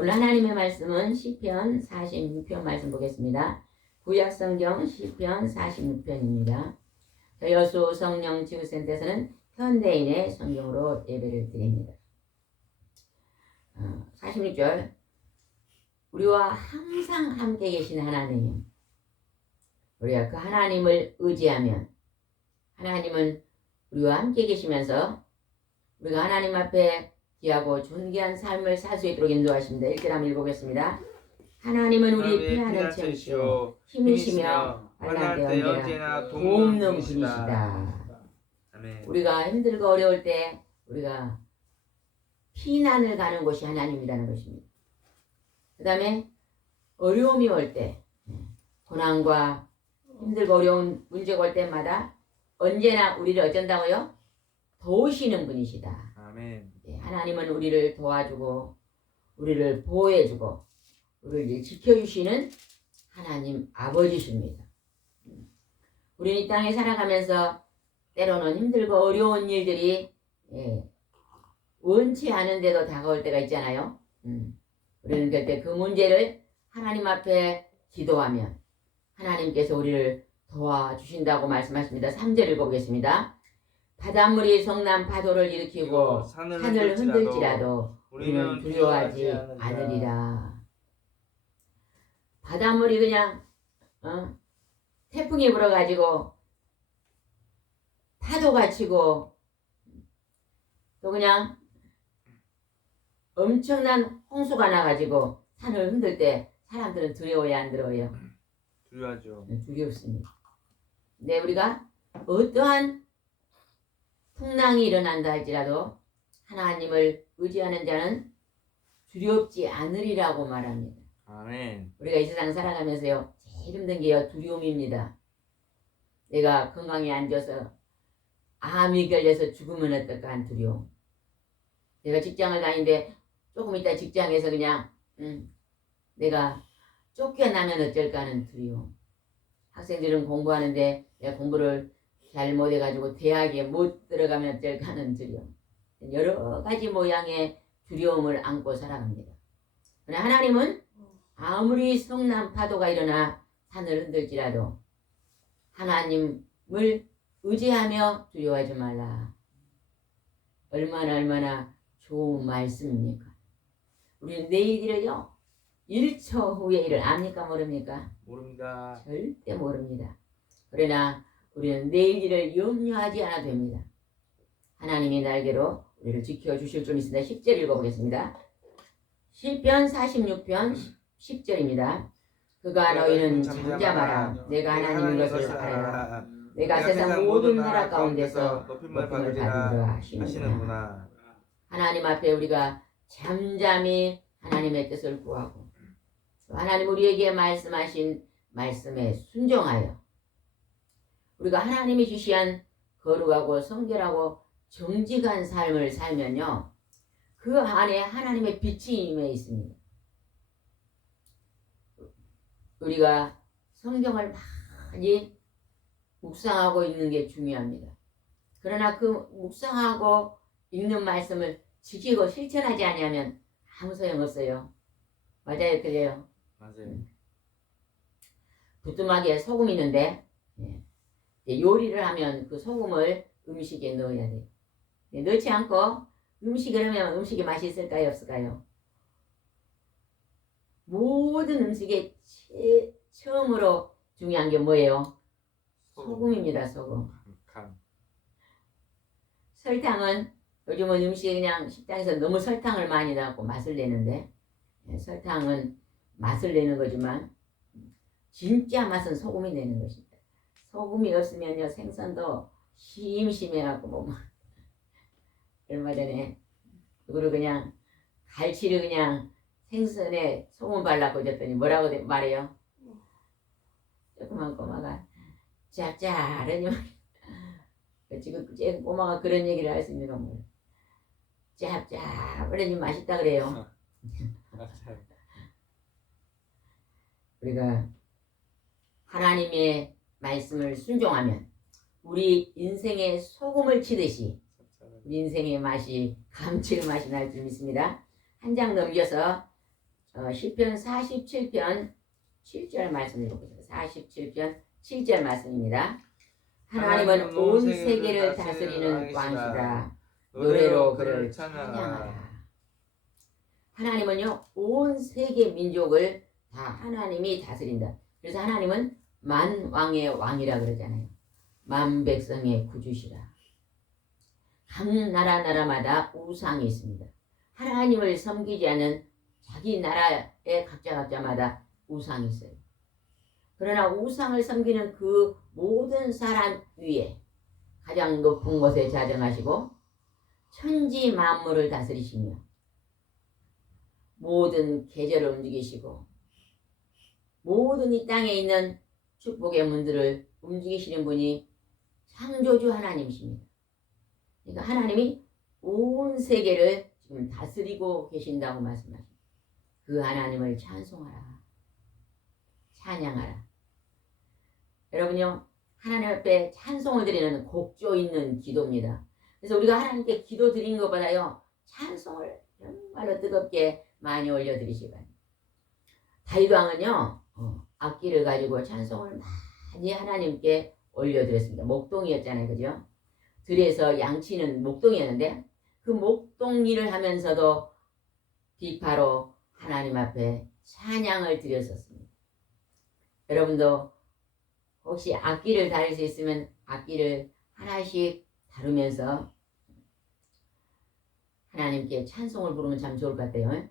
오늘 하나님의 말씀은 시편 46편 말씀 보겠습니다. 구약성경 시편 46편입니다. 여수 성령 지구센터에서는 현대인의 성경으로 예배를 드립니다. 46절 우리와 항상 함께 계신 하나님, 우리가 그 하나님을 의지하면 하나님은 우리와 함께 계시면서 우리가 하나님 앞에 귀하고 존귀한 삶을 살 수 있도록 인도하십니다. 1절 한번 읽어보겠습니다. 하나님은 우리 피하는 챔시오 힘이시며 환난 때 언제나 도움는 분이시다. 우리가 힘들고 어려울 때 우리가 피난을 가는 곳이 하나님이라는 것입니다. 그 다음에 어려움이 올 때, 고난과 힘들고 어려운 문제가 올 때마다 언제나 우리를 어쩐다고요? 도우시는 분이시다. 아멘. 하나님은 우리를 도와주고 우리를 보호해주고 우리를 지켜주시는 하나님 아버지십니다. 우리는 이 땅에 살아가면서 때로는 힘들고 어려운 일들이 원치 않은데도 다가올 때가 있잖아요. 우리는 그때 그 문제를 하나님 앞에 기도하면 하나님께서 우리를 도와주신다고 말씀하십니다. 3절 읽어보겠습니다. 바닷물이 성난 파도를 일으키고 산을 흔들지라도 우리는 두려워하지 않으리라. 바닷물이 그냥 태풍이 불어가지고 파도가 치고 또 그냥 엄청난 홍수가 나가지고 산을 흔들 때 사람들은 두려워요, 안 두려워요? 두려워하죠. 두렵습니다. 근데 우리가 어떠한 풍랑이 일어난다 할지라도 하나님을 의지하는 자는 두렵지 않으리라고 말합니다. 아멘. 우리가 이 세상 살아가면서요 제일 힘든 게요 두려움입니다. 내가 건강이 안 좋아서 암이 걸려서 죽으면 어떨까 하는 두려움. 내가 직장을 다니는데 조금 있다 직장에서 그냥 내가 쫓겨나면 어쩔까 하는 두려움. 학생들은 공부하는데 내가 공부를 잘 못해가지고 대학에 못 들어가면 어쩔까 하는 두려움. 여러 가지 모양의 두려움을 안고 살아갑니다. 그러나 하나님은 아무리 성난 파도가 일어나 산을 흔들지라도 하나님을 의지하며 두려워하지 말라. 얼마나 좋은 말씀입니까? 우리는 내일 일을요 1초 후의 일을 압니까 모릅니까? 모릅니다. 절대 모릅니다. 그러나 우리는 내일 일을 염려하지 않아도 됩니다. 하나님이 날개로 우리를 지켜주실 줄 믿습니다. 10절 읽어보겠습니다. 시편 46편 10절입니다. 그가 너희는 잠잠하라. 내가 하나님인 것을 알아라. 내가 세상 모든 나라 가운데서 높임을 받으리라 하시는구나. 하나님 앞에 우리가 잠잠히 하나님의 뜻을 구하고 하나님 우리에게 말씀하신 말씀에 순종하여 우리가 하나님이 주시한 거룩하고 성결하고 정직한 삶을 살면요 그 안에 하나님의 빛이 임해 있습니다. 우리가 성경을 많이 묵상하고 있는 게 중요합니다. 그러나 그 묵상하고 읽는 말씀을 지키고 실천하지 않으면 아무 소용없어요. 맞아요, 틀려요? 맞아요. 부뚜막에 소금 있는데 요리를 하면 그 소금을 음식에 넣어야 돼요. 넣지 않고 음식을 하면 음식이 맛이 있을까요, 없을까요? 모든 음식에 처음으로 중요한 게 뭐예요? 소금입니다. 소금. 설탕은 요즘은 음식에 그냥 식당에서 너무 설탕을 많이 넣고 맛을 내는데 설탕은 맛을 내는 거지만 진짜 맛은 소금이 내는 것입니다. 소금이 없으면요 생선도 심심해갖고 뭐 얼마 전에 그거를 그냥 갈치를 그냥 생선에 소금 발라고 줬더니 뭐라고 말해요? 조그만 꼬마가 짭짤하니 지금 제 꼬마가 그런 얘기를 할 수 있는 건 뭐예요? 짭짭하니 맛있다 그래요. 우리가 하나님의 말씀을 순종하면 우리 인생에 소금을 치듯이 우리 인생의 맛이 감칠맛이 날 줄 믿습니다. 한 장 넘겨서 시편 47편 7절 말씀 읽어보세요. 47편 7절 말씀입니다. 하나님은 온 세계를 다스리는 왕이시다. 노래로 그를 찬양하라. 하나님은요, 온 세계 민족을 다 하나님이 다스린다. 그래서 하나님은 만왕의 왕이라 그러잖아요. 만백성의 구주시라. 각 나라마다 우상이 있습니다. 하나님을 섬기지 않는 자기 나라의 각자마다 우상이 있어요. 그러나 우상을 섬기는 그 모든 사람 위에 가장 높은 곳에 자정하시고 천지 만물을 다스리시며 모든 계절을 움직이시고 모든 이 땅에 있는 축복의 문들을 움직이시는 분이 창조주 하나님이십니다. 그러니까 하나님이 온 세계를 지금 다스리고 계신다고 말씀하십니다. 그 하나님을 찬송하라. 찬양하라. 여러분요, 하나님 앞에 찬송을 드리는 곡조 있는 기도입니다. 그래서 우리가 하나님께 기도 드린 것보다요, 찬송을 정말로 뜨겁게 많이 올려드리시기 바랍니다. 다윗 왕은요, 악기를 가지고 찬송을 많이 하나님께 올려드렸습니다. 목동이었잖아요, 그죠? 들에서 양치는 목동이었는데 그 목동 일을 하면서도 비파로 하나님 앞에 찬양을 드렸었습니다. 여러분도 혹시 악기를 다룰 수 있으면 악기를 하나씩 다루면서 하나님께 찬송을 부르면 참 좋을 것 같아요.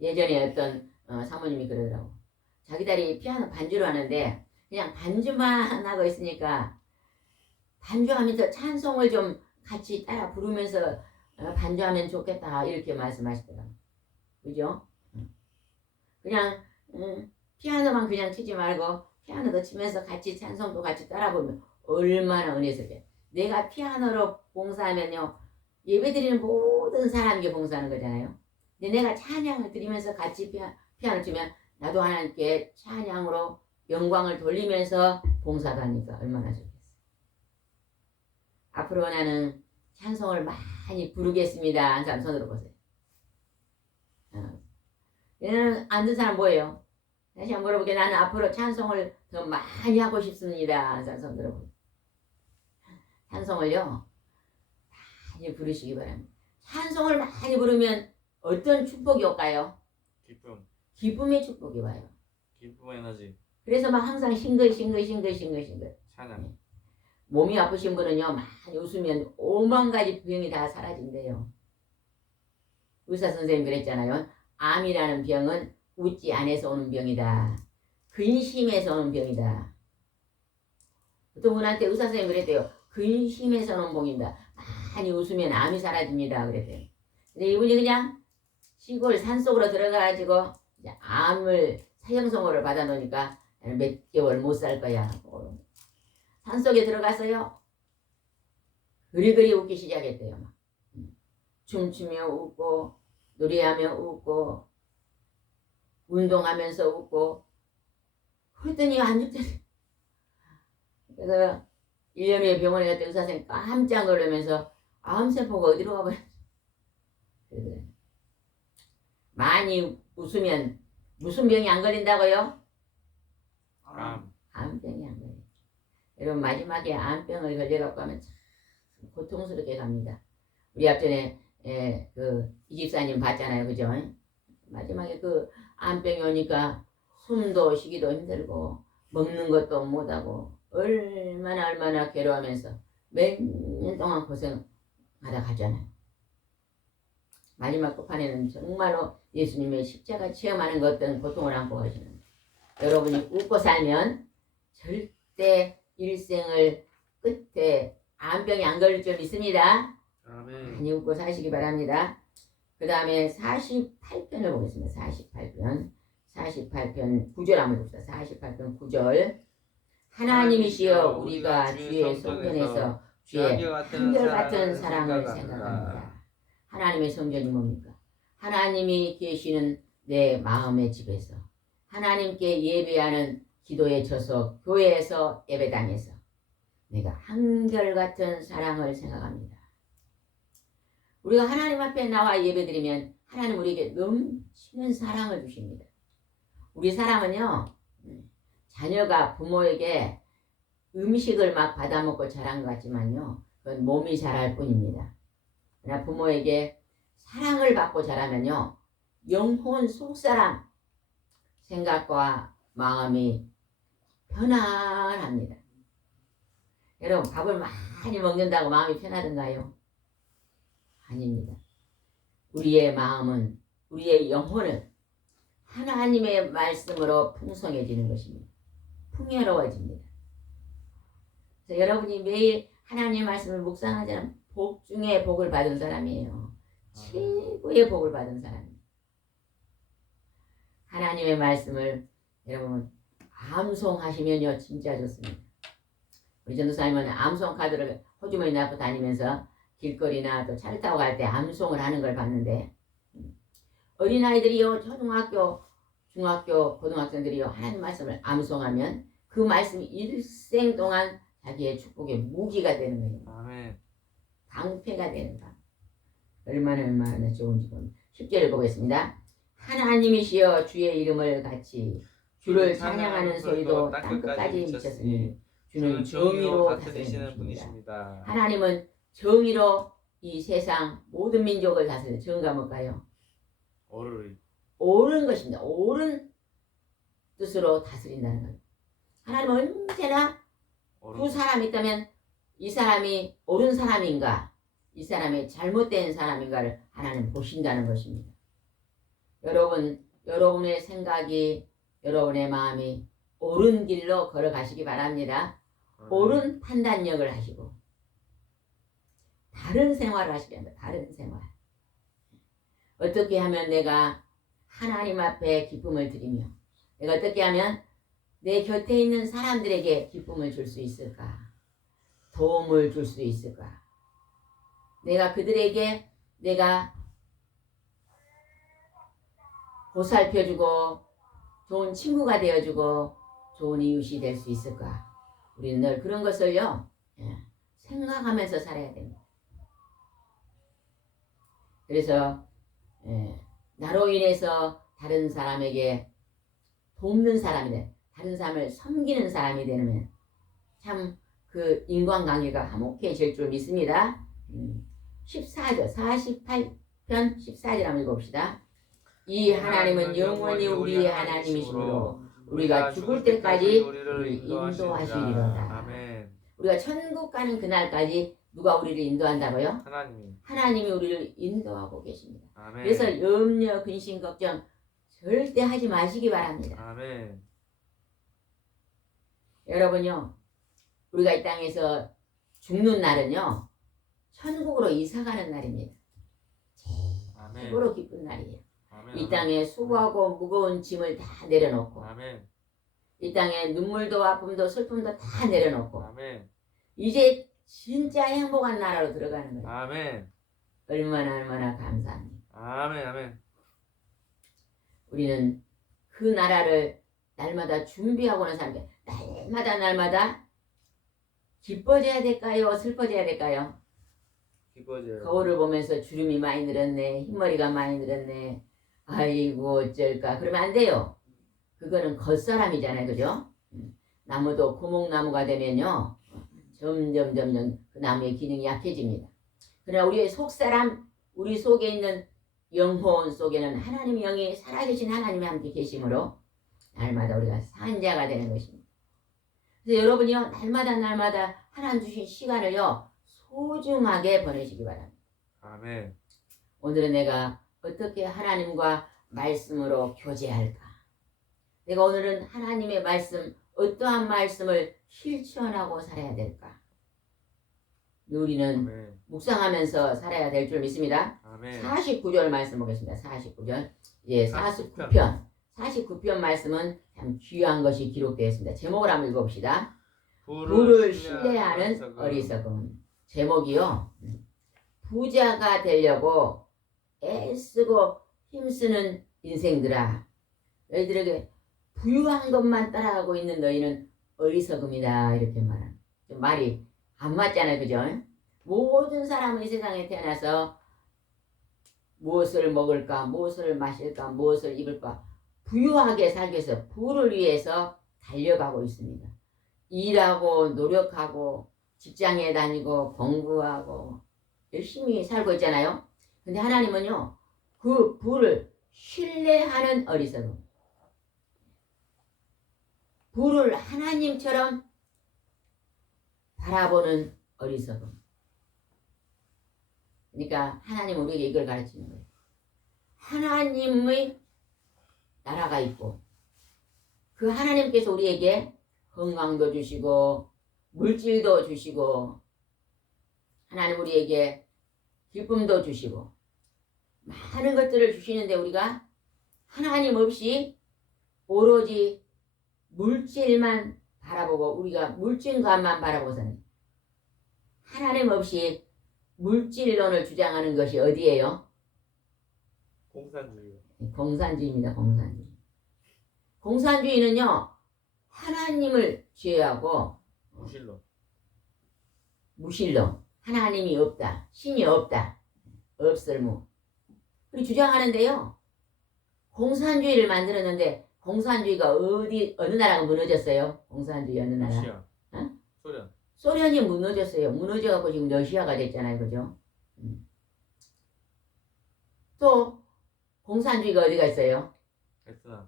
예전에 어떤 사모님이 그러더라고. 자기들이 피아노 반주를 하는데 그냥 반주만 하고 있으니까 반주하면서 찬송을 좀 같이 따라 부르면서 반주하면 좋겠다 이렇게 말씀하시더라고요. 그죠? 그냥 피아노만 그냥 치지 말고 피아노도 치면서 같이 찬송도 같이 따라 부르면 얼마나 은혜스럽게. 내가 피아노로 봉사하면요, 예배드리는 모든 사람에게 봉사하는 거잖아요. 근데 내가 찬양을 드리면서 같이 피아노 치면 나도 하나님께 찬양으로 영광을 돌리면서 봉사도 하니까 얼마나 좋겠어요. 앞으로 나는 찬송을 많이 부르겠습니다. 한 사람 손으로 보세요. 얘는 안 듣는 사람 뭐예요? 다시 한번 물어볼게. 나는 앞으로 찬송을 더 많이 하고 싶습니다. 한 사람 손 들어보세요. 찬송을요, 많이 부르시기 바랍니다. 찬송을 많이 부르면 어떤 축복이 올까요? 기쁨. 기쁨의 축복이 와요. 기쁨 에너지. 그래서 막 항상 싱글. 찬양. 몸이 아프신 분은요, 많이 웃으면 5만 가지 병이 다 사라진대요. 의사 선생님 그랬잖아요. 암이라는 병은 웃지 않아서 오는 병이다. 근심에서 오는 병이다. 어떤 분한테 의사 선생님 그랬대요. 근심에서 오는 병이다. 많이 웃으면 암이 사라집니다. 그랬대요. 근데 이분이 그냥 시골 산속으로 들어가가지고 암을 사형선고를 받아놓으니까 몇 개월 못 살 거야. 산속에 들어가서요, 그리그리 웃기 시작했대요. 막. 춤추며 웃고 노래하며 웃고 운동하면서 웃고 그랬더니 안 죽더니. 그래서 1년 후에 병원에 갔더니 의사 선생님 깜짝 놀라면서 암세포가 어디로 가버렸어. 그래. 많이 웃으면 무슨 병이 안 걸린다고요? 암병이 안 걸려요. 여러분 마지막에 암병을 걸려갖고 하면 참 고통스럽게 갑니다. 우리 앞전에 그 이집사님 봤잖아요, 그죠? 마지막에 그 암병이 오니까 숨도 쉬기도 힘들고 먹는 것도 못하고 얼마나 괴로워하면서 몇 년 동안 고생하다 가잖아요. 마지막 끝판에는 정말로 예수님의 십자가 체험하는 것 어떤 고통을 안고 가시는. 여러분이 웃고 살면 절대 일생을 끝에 암병이 안 걸릴 줄 믿습니다. 아멘. 많이 웃고 사시기 바랍니다. 그 다음에 48편을 보겠습니다. 48편 9절 한번 봅시다. 48편 9절. 하나님이시여 우리가 주의 성전에서 주의 한결같은 사랑을 생각합니다. 하나님의 성전이 뭡니까? 하나님이 계시는 내 마음의 집에서 하나님께 예배하는 기도의 저석 교회에서 예배당에서 내가 한결같은 사랑을 생각합니다. 우리가 하나님 앞에 나와 예배드리면 하나님 우리에게 넘치는 사랑을 주십니다. 우리 사람은요, 자녀가 부모에게 음식을 막 받아먹고 자란 것 같지만요, 그건 몸이 자랄 뿐입니다. 그러나 부모에게 사랑을 받고 자라면요, 영혼 속사람 생각과 마음이 편안합니다. 여러분, 밥을 많이 먹는다고 마음이 편하던가요? 아닙니다. 우리의 마음은, 우리의 영혼은 하나님의 말씀으로 풍성해지는 것입니다. 풍요로워집니다. 그래서 여러분이 매일 하나님의 말씀을 묵상하자면 복 중에 복을 받은 사람이에요. 최고의 복을 받은 사람입니다. 하나님의 말씀을 여러분 암송하시면요 진짜 좋습니다. 우리 전도사님은 암송 카드를 호주머니 넣고 다니면서 길거리나 또 차를 타고 갈 때 암송을 하는 걸 봤는데, 어린아이들이요, 초등학교, 중학교, 고등학생들이요, 하나님 말씀을 암송하면 그 말씀이 일생 동안 자기의 축복의 무기가 되는 거예요. 아멘. 방패가 되는 거. 얼마나 좋은지 봅니다. 10절을 보겠습니다. 하나님이시여 주의 이름을 같이 주를 찬양하는 소리도 땅끝까지 미쳤으니 주는 정의로 다스리시는 분이십니다. 하나님은 정의로 이 세상 모든 민족을 다스리는 정의가 뭘까요? 옳은 것입니다. 옳은 뜻으로 다스린다는 거예요. 하나님은 언제나 두 사람이 있다면 이 사람이 옳은 사람인가, 이 사람이 잘못된 사람인가를 하나님 보신다는 것입니다. 여러분의 생각이, 여러분의 마음이 옳은 길로 걸어가시기 바랍니다. 옳은 판단력을 하시고 바른 생활을 하시기 바랍니다. 바른 생활. 어떻게 하면 내가 하나님 앞에 기쁨을 드리며, 내가 어떻게 하면 내 곁에 있는 사람들에게 기쁨을 줄 수 있을까? 도움을 줄 수 있을까? 내가 그들에게 내가 보살펴주고 좋은 친구가 되어주고 좋은 이웃이 될 수 있을까? 우리는 늘 그런 것을요 생각하면서 살아야 됩니다. 그래서 나로 인해서 다른 사람에게 돕는 사람이 돼, 다른 사람을 섬기는 사람이 되면 참 그 인간관계가 화목해질 줄 믿습니다. 14절 48편 14절 한번 읽어봅시다. 이 하나님은 영원히 우리의 하나님이시므로 우리가 죽을 때까지 우리를 인도하시리로다. 아멘. 우리가 천국 가는 그날까지 누가 우리를 인도한다고요? 하나님이 우리를 인도하고 계십니다. 아멘. 그래서 염려, 근심, 걱정 절대 하지 마시기 바랍니다. 아멘. 여러분요, 우리가 이 땅에서 죽는 날은요 천국으로 이사가는 날입니다. 최고로 기쁜 날이에요. 아멘. 이 땅에 수고하고 무거운 짐을 다 내려놓고, 아멘. 이 땅에 눈물도 아픔도 슬픔도 다 내려놓고, 아멘. 이제 진짜 행복한 나라로 들어가는 거예요. 아멘. 얼마나 감사합니다. 아멘. 아멘. 우리는 그 나라를 날마다 준비하고는 사는데, 날마다 기뻐져야 될까요? 슬퍼져야 될까요? 기뻐져요. 거울을 보면서 주름이 많이 늘었네, 흰머리가 많이 늘었네, 아이고 어쩔까, 그러면 안 돼요. 그거는 겉사람이잖아요, 그죠? 나무도 고목나무가 되면요 점점 그 나무의 기능이 약해집니다. 그러나 우리의 속사람, 우리 속에 있는 영혼 속에는 하나님의 영이 살아계신 하나님이 함께 계심으로 날마다 우리가 산자가 되는 것입니다. 그래서 여러분이요 날마다 하나님 주신 시간을요 소중하게 보내시기 바랍니다. 아멘. 오늘은 내가 어떻게 하나님과 말씀으로 교제할까? 내가 오늘은 하나님의 말씀, 어떠한 말씀을 실천하고 살아야 될까? 우리는 아멘. 묵상하면서 살아야 될 줄 믿습니다. 아멘. 49절 말씀 보겠습니다. 49절. 예, 49편 말씀은 참 귀한 것이 기록되어 있습니다. 제목을 한번 읽어봅시다. 부를 신뢰하는 어리석음. 제목이요. 부자가 되려고 애쓰고 힘쓰는 인생들아, 너희들에게 부유한 것만 따라가고 있는 너희는 어리석음이다, 이렇게 말합니다. 좀 말이 안 맞잖아요, 그죠? 모든 사람은 이 세상에 태어나서 무엇을 먹을까, 무엇을 마실까, 무엇을 입을까 부유하게 살기 위해서 부를 위해서 달려가고 있습니다. 일하고 노력하고 직장에 다니고 공부하고 열심히 살고 있잖아요. 근데 하나님은요, 그 부를 신뢰하는 어리석음, 부를 하나님처럼 바라보는 어리석음. 그러니까 하나님 우리에게 이걸 가르치는 거예요. 하나님의 나라가 있고 그 하나님께서 우리에게 건강도 주시고 물질도 주시고 하나님 우리에게 기쁨도 주시고 많은 것들을 주시는데 우리가 하나님 없이 오로지 물질만 바라보고 우리가 물질감만 바라보고 사는 하나님 없이 물질론을 주장하는 것이 어디예요? 공산주의. 공산주의입니다. 공산주의. 공산주의는요, 하나님을 제외하고 무신론. 무신론, 하나님이 없다, 신이 없다, 없을무 우리 주장하는데요. 공산주의를 만들었는데 공산주의가 어느 나라가 무너졌어요? 공산주의 어느 나라? 러시아. 어? 소련. 소련이 무너졌어요. 무너져갖고 지금 러시아가 됐잖아요. 그죠? 또 공산주의가 어디가 있어요? 베트남.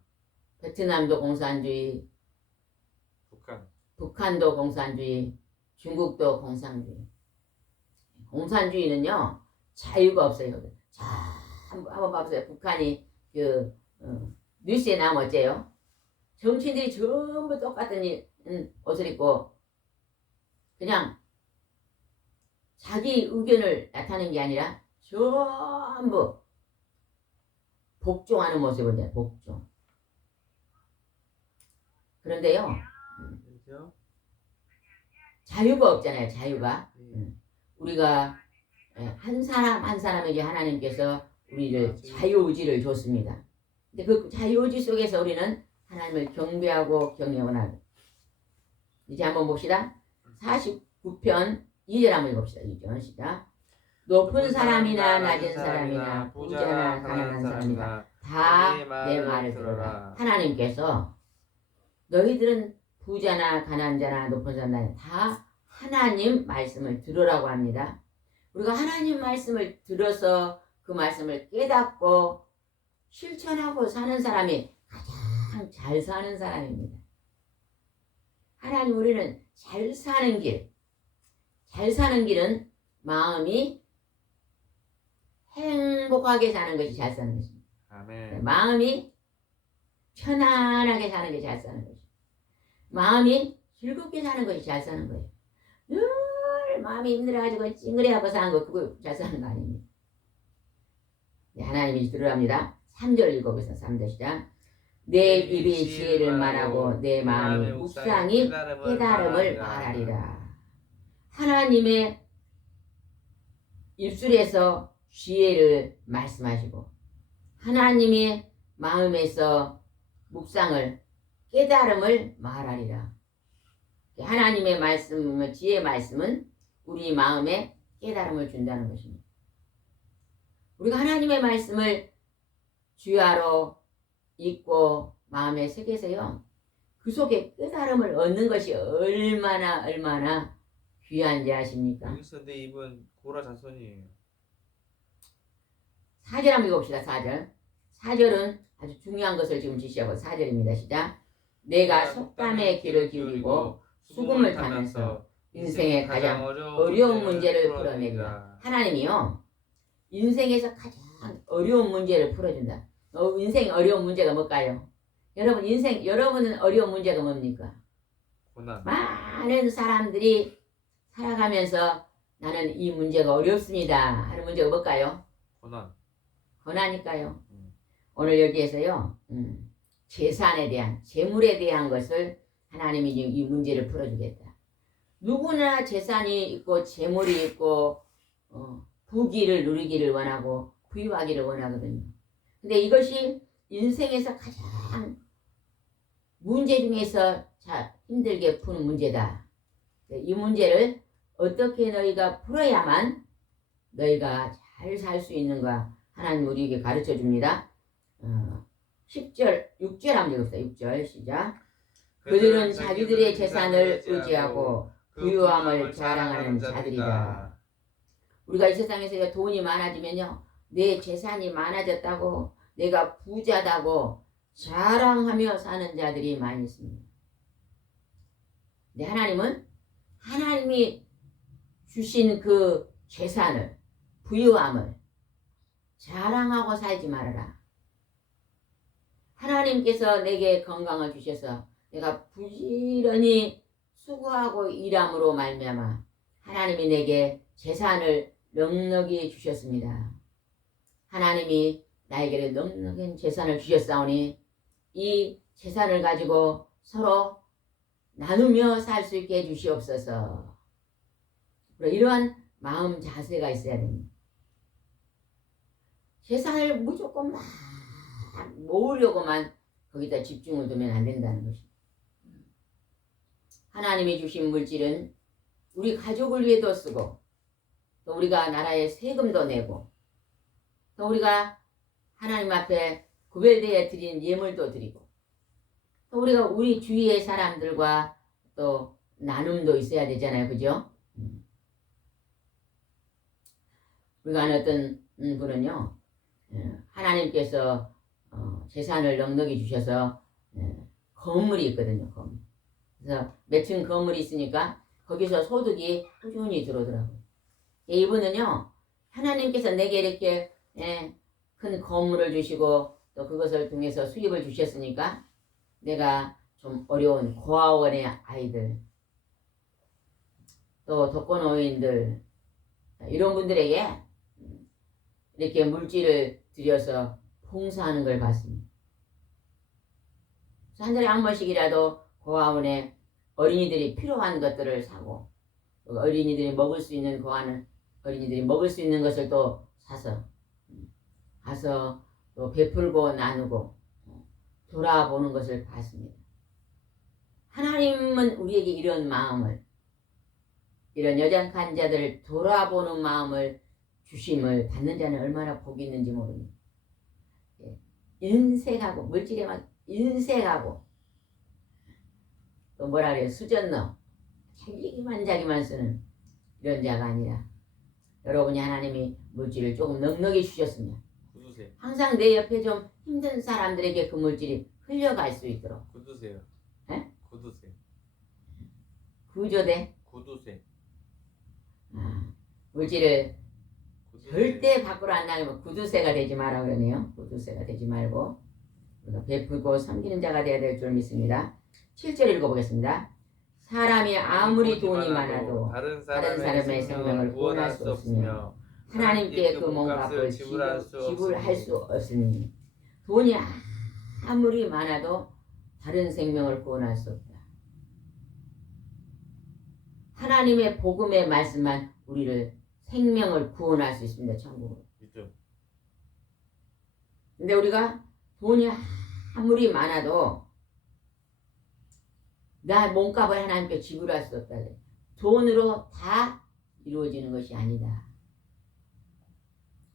베트남도 공산주의, 북한. 북한도 공산주의, 중국도 공산주의. 공산주의는요 자유가 없어요. 자, 한번 봐보세요. 북한이 뉴스에 나오면 어째요? 정치인들이 전부 똑같은 옷을 입고 그냥 자기 의견을 나타내는 게 아니라 전부 복종하는 모습을 내요. 복종. 그런데요 그렇죠? 자유가 없잖아요. 자유가. 우리가 한 사람 한 사람에게 하나님께서 우리를 자유의지를 줬습니다. 근데 그 자유의지 속에서 우리는 하나님을 경배하고 경외하고 이제 한번 봅시다. 49편 2절 한번 읽읍시다. 2절 시작. 높은 사람이나 낮은 사람이나 부자나 가난한 사람이나 다 내 말을 들어라. 하나님께서 너희들은 부자나 가난한 자나 높은 사람이나 다 하나님 말씀을 들으라고 합니다. 우리가 하나님 말씀을 들어서 그 말씀을 깨닫고 실천하고 사는 사람이 가장 잘 사는 사람입니다. 하나님 우리는 잘 사는 길, 잘 사는 길은 마음이 행복하게 사는 것이 잘 사는 것입니다. 아멘. 마음이 편안하게 사는 게 잘 사는 것입니다. 마음이 즐겁게 사는 것이 잘 사는 거예요. 늘 마음이 힘들어가지고 찡그레하고 사는 거 그거 잘 사는 거 아닙니다. 네, 하나님이 들으랍니다. 3절 읽어보겠습니다. 3절 시작. 내 입이 지혜를 말하고 내 마음이 묵상이 깨달음을 말하리라. 하나님의 입술에서 지혜를 말씀하시고 하나님의 마음에서 묵상을 깨달음을 말하리라. 하나님의 말씀, 지혜의 말씀은 우리 마음에 깨달음을 준다는 것입니다. 우리가 하나님의 말씀을 주야로 읽고 마음에 새겨서요. 그 속에 깨달음을 얻는 것이 얼마나 귀한지 아십니까? 여기서 내 입은 고라 자손이에요. 4절 한번 읽어봅시다. 4절. 4절은 아주 중요한 것을 지금 지시하고 4절입니다. 시작. 내가 속담의 귀를 기울이고 수금을 타면서 인생의 가장 어려운 문제를 풀어내리라. 하나님이요. 인생에서 가장 어려운 문제를 풀어준다. 인생 어려운 문제가 뭘까요? 여러분은 어려운 문제가 뭡니까? 고난. 많은 사람들이 살아가면서 나는 이 문제가 어렵습니다 하는 문제가 뭘까요? 고난. 고난일까요? 오늘 여기에서요 재산에 대한 재물에 대한 것을 하나님이 이 문제를 풀어주겠다. 누구나 재산이 있고 재물이 있고 부귀를 누리기를 원하고 부유하기를 원하거든요. 근데 이것이 인생에서 가장 문제 중에서 힘들게 푸는 문제다. 이 문제를 어떻게 너희가 풀어야만 너희가 잘 살 수 있는가 하나님 우리에게 가르쳐 줍니다. 10절, 6절 한번 읽읍시다. 6절 시작. 그들은 자기들의 재산을 의지하고 부유함을 자랑하는 자들이다. 우리가 이 세상에서 돈이 많아지면요, 내 재산이 많아졌다고, 내가 부자다고 자랑하며 사는 자들이 많이 있습니다. 근데 하나님은 하나님이 주신 그 재산을, 부유함을 자랑하고 살지 말아라. 하나님께서 내게 건강을 주셔서 내가 부지런히 수고하고 일함으로 말미암아 하나님이 내게 재산을 넉넉히 주셨습니다. 하나님이 나에게 넉넉한 재산을 주셨사오니 이 재산을 가지고 서로 나누며 살 수 있게 해주시옵소서. 이러한 마음 자세가 있어야 됩니다. 재산을 무조건 막 모으려고만 거기다 집중을 두면 안 된다는 것입니다. 하나님이 주신 물질은 우리 가족을 위해도 쓰고, 또 우리가 나라에 세금도 내고, 또 우리가 하나님 앞에 구별되어 드린 예물도 드리고, 또 우리가 우리 주위의 사람들과 또 나눔도 있어야 되잖아요. 그죠? 우리가 아는 어떤 분은요, 하나님께서 재산을 넉넉히 주셔서 건물이 있거든요. 건물. 그래서 몇 층 건물이 있으니까 거기서 소득이 꾸준히 들어오더라고요. 이분은요, 하나님께서 내게 이렇게 큰 건물을 주시고 또 그것을 통해서 수입을 주셨으니까 내가 좀 어려운 고아원의 아이들, 또 독거노인들, 이런 분들에게 이렇게 물질을 들여서 봉사하는 걸 봤습니다. 한 달에 한 번씩이라도 고아원에 어린이들이 필요한 것들을 사고, 어린이들이 먹을 수 있는 고아는 어린이들이 먹을 수 있는 것을 또 사서 가서 또 베풀고 나누고 돌아보는 것을 봤습니다. 하나님은 우리에게 이런 마음을, 이런 여장한 자들을 돌아보는 마음을 주심을 받는 자는 얼마나 복이 있는지 모릅니다. 인색하고, 물질에 막 인색하고, 또 뭐라 그래요? 수전너, 자기만 쓰는 이런 자가 아니라, 여러분이 하나님이 물질을 조금 넉넉히 주셨으면 굳으세요. 항상 내 옆에 좀 힘든 사람들에게 그 물질이 흘려갈 수 있도록. 굳으세요. 에? 굳으세요. 구조대. 굳으세요. 물질을 굳으세요. 절대 밖으로 안 나가면 구두쇠가 되지 마라 그러네요. 구두쇠가 되지 말고 우리가 베풀고 섬기는 자가 되어야 될 줄 믿습니다. 7절 읽어보겠습니다. 사람이 아무리 돈이 많아도 다른 사람의 생명을 구원할 수 없으며 하나님께 그 몸값을 지불할 수 없으니, 돈이 아무리 많아도 다른 생명을 구원할 수 없다. 하나님의 복음의 말씀만 우리를 생명을 구원할 수 있습니다. 천국으로. 있죠. 근데 우리가 돈이 아무리 많아도 나 몸값을 하나님께 지불할 수 없다. 돈으로 다 이루어지는 것이 아니다.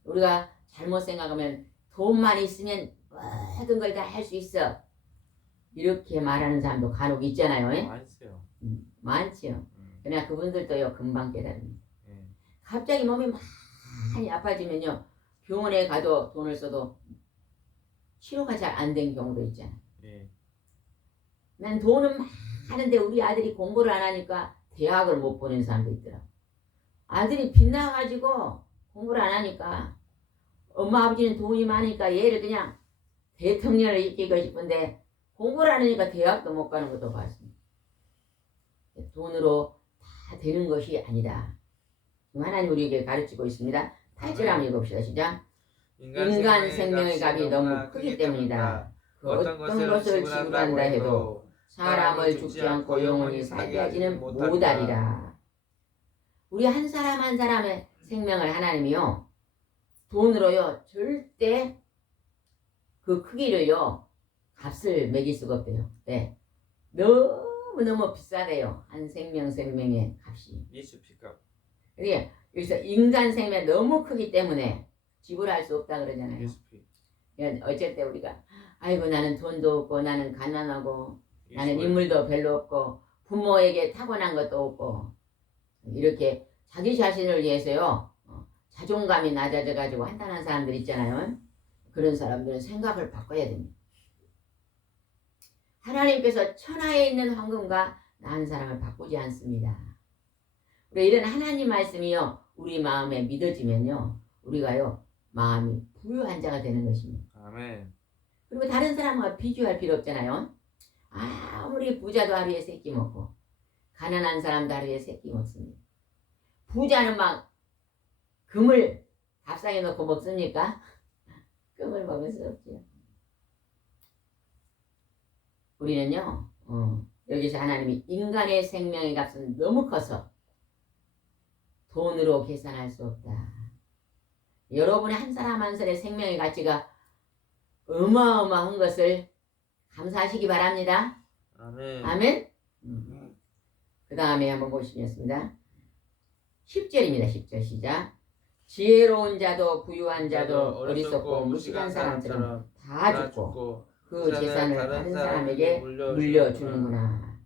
우리가 잘못 생각하면 돈만 있으면 모든 걸 다 할 수 있어, 이렇게 말하는 사람도 간혹 있잖아요. 많지요. 많지요. 그러나 그분들도요, 금방 깨달습니다. 예. 갑자기 몸이 많이 아파지면요, 병원에 가도 돈을 써도 치료가 잘 안 된 경우도 있잖아요. 예. 난 돈은 많은데 우리 아들이 공부를 안 하니까 대학을 못 보낸 사람도 있더라고. 아들이 빗나가지고 공부를 안 하니까, 엄마 아버지는 돈이 많으니까 얘를 그냥 대통령을 시키고 싶은데 공부를 안 하니까 대학도 못 가는 것도 봤습니다. 돈으로 다 되는 것이 아니다. 하나님 우리에게 가르치고 있습니다. 8절 한번 읽읍시다. 시작. 인간 생명의 값이 너무 크기 때문이다. 그 어떤 것을 지불한다 해도 사람을 죽지 않고 영원히 살게 하지는 못하리라. 우리 한 사람 한 사람의 생명을 하나님이요, 돈으로요 절대 그 크기를요 값을 매길 수가 없대요. 네. 너무너무 비싸대요. 한 생명의 값이. 예수 피값. 그러니까 여기서 인간 생명이 너무 크기 때문에 지불할 수 없다 그러잖아요. ESP. 어쩔 때 우리가 아이고 나는 돈도 없고 나는 가난하고 나는 ESP. 인물도 별로 없고 부모에게 타고난 것도 없고 이렇게 자기 자신을 위해서요 자존감이 낮아져 가지고 한탄한 사람들 있잖아요. 그런 사람들은 생각을 바꿔야 됩니다. 하나님께서 천하에 있는 황금과 나은 사람을 바꾸지 않습니다. 우리 이런 하나님 말씀이요 우리 마음에 믿어지면요 우리가요 마음이 부유한 자가 되는 것입니다. 아멘. 그리고 다른 사람과 비교할 필요 없잖아요. 아무리 부자도 하루에 3끼 먹고 가난한 사람도 하루에 3끼 먹습니다. 부자는 막 금을 밥상에 넣고 먹습니까? 금을 먹을 수 없죠. 우리는요 여기서 하나님이 인간의 생명의 값은 너무 커서 돈으로 계산할 수 없다. 여러분의 한 사람 한 사람의 생명의 가치가 어마어마한 것을 감사하시기 바랍니다. 아멘. 아멘. 그 다음에 한번 보시겠습니다. 10절입니다. 10절 시작. 지혜로운 자도 부유한 자도 어리석고 무식한 사람처럼 다 죽고 그 재산을 다른 사람에게 물려주는구나.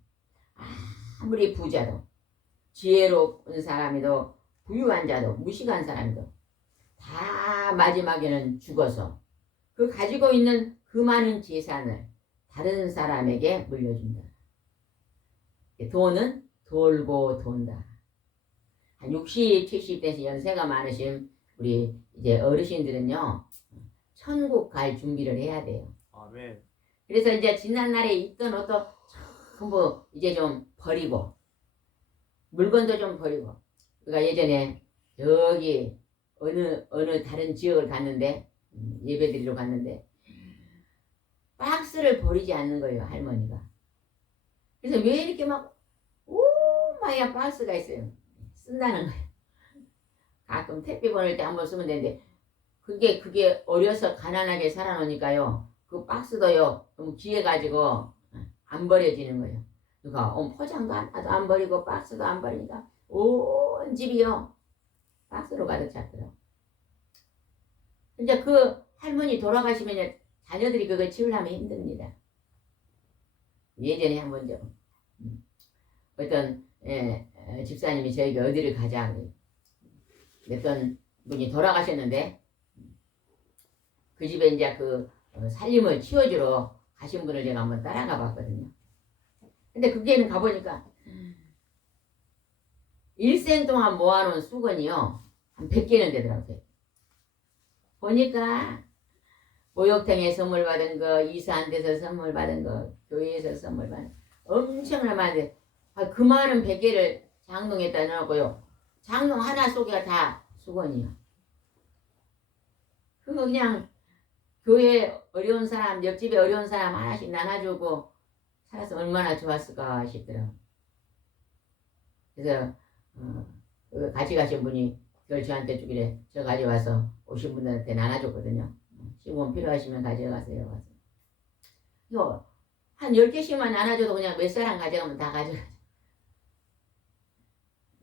아무리 부자도 지혜로운 사람이도 부유한 자도 무식한 사람이도 다 마지막에는 죽어서 그 가지고 있는 그 많은 재산을 다른 사람에게 물려준다. 돈은 돌고 돈다. 한 60, 70대에서 연세가 많으신 우리 이제 어르신들은요 천국 갈 준비를 해야 돼요. 아멘. 그래서 이제 지난날에 입던 옷도 전부 이제 좀 버리고 물건도 좀 버리고. 그러니까 예전에 여기 어느 다른 지역을 갔는데 예배드리러 갔는데 박스를 버리지 않는 거예요 할머니가. 그래서 왜 이렇게 막 오마야 박스가 있어요. 쓴다는 거예요. 가끔 택배 보낼 때 한번 쓰면 되는데 그게 어려서 가난하게 살아놓으니까요 그 박스도요 너무 귀해가지고 안 버려지는 거예요. 그러니까 포장도 하나도 안 버리고 박스도 안 버리니까 온 집이요 박스로 가득 찼더라고. 이제 그 할머니 돌아가시면 자녀들이 그거 치우려면 힘듭니다. 예전에 한번 좀 어떤 집사님이 저희가 어디를 가자 어떤 분이 돌아가셨는데 그 집에 이제 그 살림을 치워주러 가신 분을 제가 한번 따라가 봤거든요. 근데 거기에는 가보니까 일생 동안 모아놓은 수건이요 한 100개는 되더라고요. 보니까 목욕탕에 선물 받은 거, 이사한 데서 선물 받은 거, 교회에서 선물 받은 거 엄청나게 많은데 그 많은 100개를 장롱에다 넣어놓고요 장롱 하나 속에가 다 수건이요. 그거 그냥 교회 어려운 사람, 옆집에 어려운 사람 하나씩 나눠주고 살아서 얼마나 좋았을까 싶더라고요. 그래서 같이 가신 분이 그걸 저한테 주길래 저 가져와서 오신 분들한테 나눠줬거든요. 시공 필요하시면 가져가세요. 이거 한 10개씩만 나눠줘도 그냥 몇 사람 가져가면 다 가져가죠.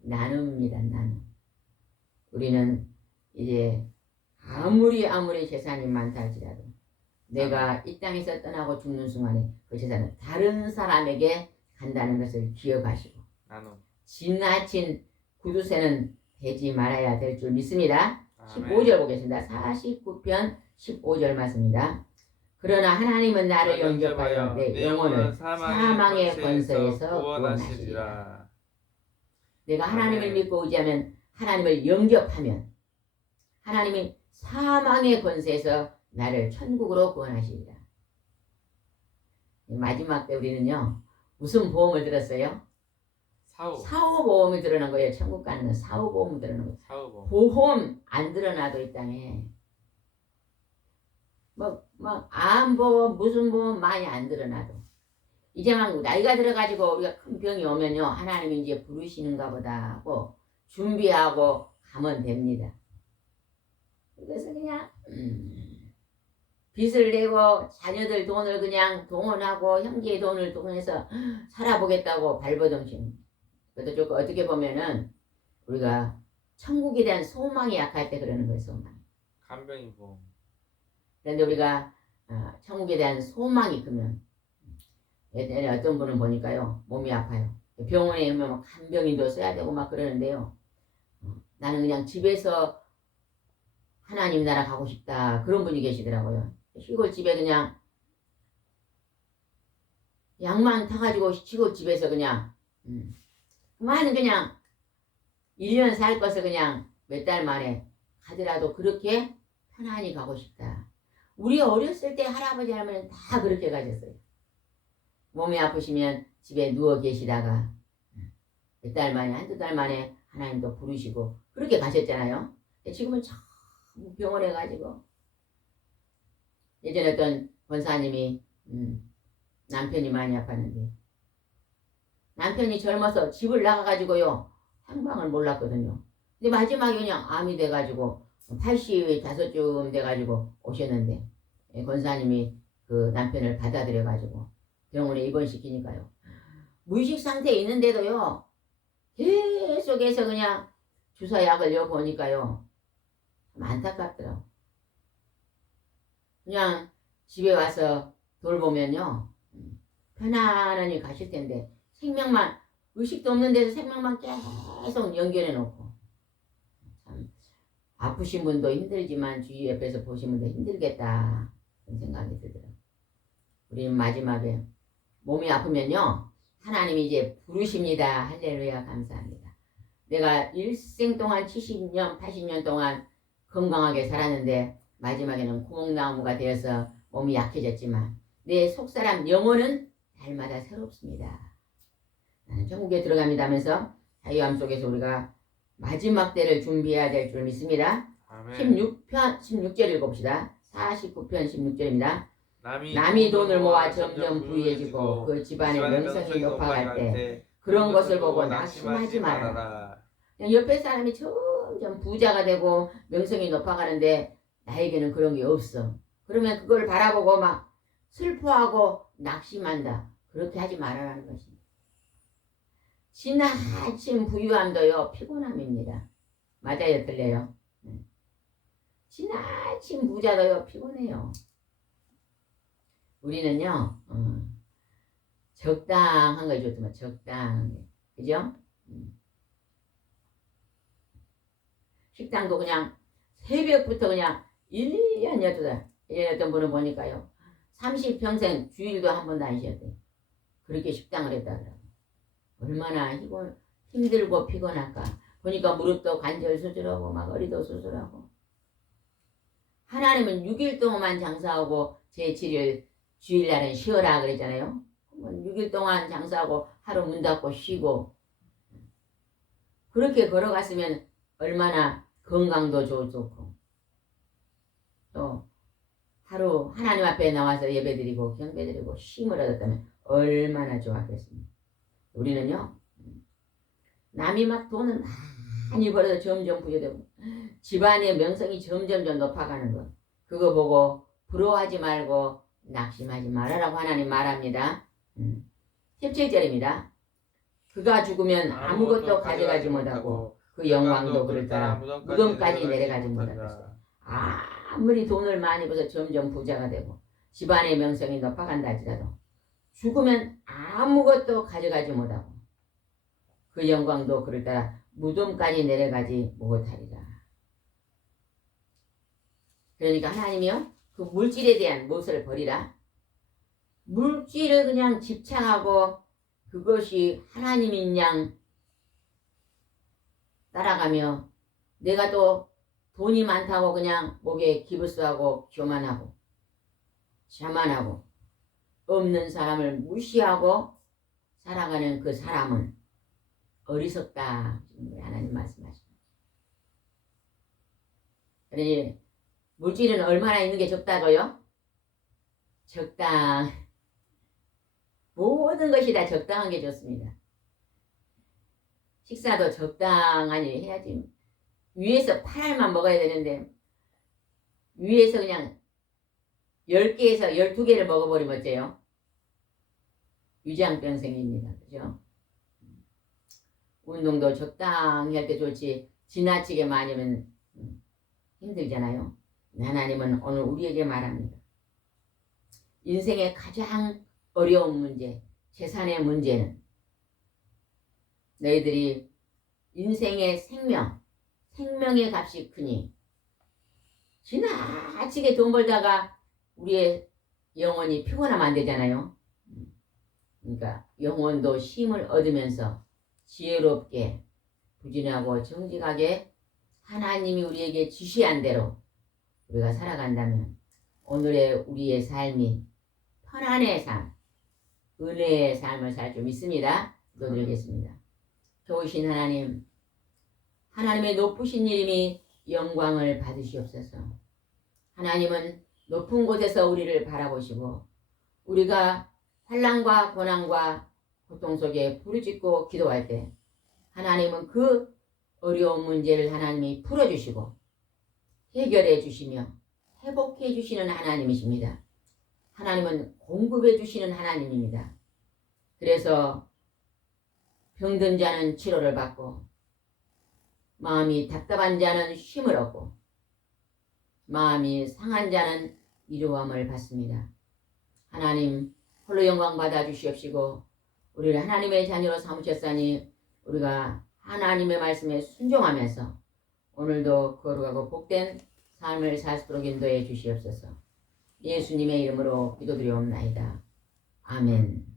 나눔입니다. 나눔. 우리는 이제 아무리 재산이 많다 할지라도 내가 이 땅에서 떠나고 죽는 순간에 그 재산은 다른 사람에게 간다는 것을 기억하시고 나눔. 지나친 구두쇠는 되지 말아야 될 줄 믿습니다. 아멘. 15절 보겠습니다. 49편 15절 말씀입니다. 그러나 하나님은 나를 영접하여 내 영혼을 사망의 권세에서 구원하시리라. 내가 하나님을 믿고 의지하면 하나님을 영접하면 하나님이 사망의 권세에서 나를 천국으로 구원하시리라. 마지막 때 우리는요 무슨 보험을 들었어요? 사후보험을 들어놓은 거예요. 천국 가는 건 사후보험을 들어놓은 거예요. 사후보험. 보험 안 들어놔도 이 땅에 막 암보험 무슨 보험 많이 안 들어놔도 이제 막 나이가 들어가지고 우리가 큰 병이 오면요 하나님이 이제 부르시는가 보다 하고 준비하고 가면 됩니다. 그래서 그냥 빚을 내고 자녀들 돈을 그냥 동원하고 형제의 돈을 동원해서 살아보겠다고 발버둥치는. 그것도 조금 어떻게 보면은 우리가 천국에 대한 소망이 약할 때 그러는 거예요. 소망. 간병이고. 그런데 우리가 천국에 대한 소망이 크면 예전에 어떤 분은 보니까요 몸이 아파요. 병원에 오면 막 간병인도 써야 되고 막 그러는데요. 나는 그냥 집에서 하나님 나라 가고 싶다 그런 분이 계시더라고요. 시골집에 그냥 약만 타가지고 시골집에서 그냥 그만은 그냥 1년 살 것을 그냥 몇 달 만에 가더라도 그렇게 편안히 가고 싶다. 우리 어렸을 때 할아버지 할머니는 다 그렇게 가셨어요. 몸이 아프시면 집에 누워 계시다가 몇 달 만에 한두 달 만에 하나님도 부르시고 그렇게 가셨잖아요. 지금은 전부 병원에 가지고 예전에 어떤 권사님이 남편이 많이 아팠는데 남편이 젊어서 집을 나가가지고요 행방을 몰랐거든요. 근데 마지막에 그냥 암이 돼가지고 85쯤 돼가지고 오셨는데 권사님이 그 남편을 받아들여가지고 병원에 입원시키니까요 무의식 상태에 있는데도요 계속해서 그냥 주사약을 여보니까요 안타깝더라고. 그냥 집에 와서 돌보면요 편안하게 가실 텐데 생명만 의식도 없는 데서 생명만 계속 연결해 놓고 참 아프신 분도 힘들지만 주위 옆에서 보신 분도 힘들겠다 그런 생각이 들더라고요. 우리는 마지막에 몸이 아프면요 하나님이 이제 부르십니다. 할렐루야 감사합니다. 내가 일생 동안 70년 80년 동안 건강하게 살았는데 마지막에는 구멍나무가 되어서 몸이 약해졌지만 내 속사람 영혼은 날마다 새롭습니다. 나는 천국에 들어갑니다 하면서 자유함 속에서 우리가 마지막 때를 준비해야 될 줄 믿습니다. 아멘. 16절 읽어봅시다. 49편 16절입니다. 남이 남이 돈을 모아 점점 부유해지고 그 집안의 명성이 높아갈 때 그런 것을 보고 낙심하지 말아라. 옆에 사람이 점점 부자가 되고 명성이 높아가는데 나에게는 그런 게 없어. 그러면 그걸 바라보고 막 슬퍼하고 낙심한다. 그렇게 하지 말아라는 것입니다. 지나친 부유함도요 피곤함입니다. 맞아요 틀려요? 지나친 부자도요 피곤해요. 우리는요 적당한 걸 좋지만 적당하게 그죠? 식당도 그냥 새벽부터 그냥 1년 12달 어떤 분은 보니까요 30평생 주일도 한 번도 안 쉬었대요. 그렇게 식당을 했다더라고요. 얼마나 힘들고 피곤할까. 보니까 무릎도 관절 수술하고 막 허리도 수술하고. 하나님은 6일 동안만 장사하고 제7일 주일날은 쉬어라 그랬잖아요. 6일 동안 장사하고 하루 문 닫고 쉬고 그렇게 걸어갔으면 얼마나 건강도 좋고 또 하루 하나님 앞에 나와서 예배드리고 경배드리고 쉼을 얻었다면 얼마나 좋았겠습니까. 우리는요 남이 막 돈을 많이 벌어서 점점 부여되고 집안의 명성이 점점 높아가는 것 그거 보고 부러워하지 말고 낙심하지 말아라고 하나님 말합니다. 17절입니다. 그가 죽으면 아무것도 가져가지 못하고 그 영광도 그를 따라 무덤까지 내려가지 못할 것이다. 아무리 돈을 많이 벌어서 점점 부자가 되고 집안의 명성이 높아간다 할지라도 죽으면 아무것도 가져가지 못하고 그 영광도 그를 따라 무덤까지 내려가지 못하리라. 그러니까 하나님이요 그 물질에 대한 무엇을 버리라. 물질을 그냥 집착하고 그것이 하나님인 양 따라가며 내가 또 돈이 많다고 그냥 목에 기부스하고 교만하고 자만하고 없는 사람을 무시하고 살아가는 그 사람은 어리석다. 하나님 말씀하십니다. 그러니 물질은 얼마나 있는 게 적다고요? 적당. 모든 것이 다 적당한 게 좋습니다. 식사도 적당하니 해야지. 위에서 8알만 먹어야 되는데 위에서 그냥 10개에서 12개를 먹어버리면 어째요? 위장병 생깁니다. 그죠? 운동도 적당히 할 때 좋지 지나치게 많이 하면 힘들잖아요. 하나님은 오늘 우리에게 말합니다. 인생의 가장 어려운 문제, 재산의 문제는 너희들이 인생의 생명의 값이 크니 지나치게 돈 벌다가 우리의 영혼이 피곤하면 안 되잖아요. 그러니까 영혼도 쉼을 얻으면서 지혜롭게 부진하고 정직하게 하나님이 우리에게 지시한 대로 우리가 살아간다면 오늘의 우리의 삶이 편안의 삶, 은혜의 삶을 살 줄 믿습니다. 기도드리겠습니다. 좋으신 하나님, 하나님의 높으신 이름이 영광을 받으시옵소서. 하나님은 높은 곳에서 우리를 바라보시고 우리가 환난과 고난과 고통 속에 부르짖고 기도할 때 하나님은 그 어려운 문제를 하나님이 풀어주시고 해결해 주시며 회복해 주시는 하나님이십니다. 하나님은 공급해 주시는 하나님입니다. 그래서 병든 자는 치료를 받고 마음이 답답한 자는 쉼을 얻고 마음이 상한 자는 위로함을 받습니다. 하나님 홀로 영광 받아 주시옵시고 우리를 하나님의 자녀로 삼으셨사니 우리가 하나님의 말씀에 순종하면서 오늘도 거룩하고 복된 삶을 살 수 있도록 인도해 주시옵소서. 예수님의 이름으로 기도드리옵나이다. 아멘.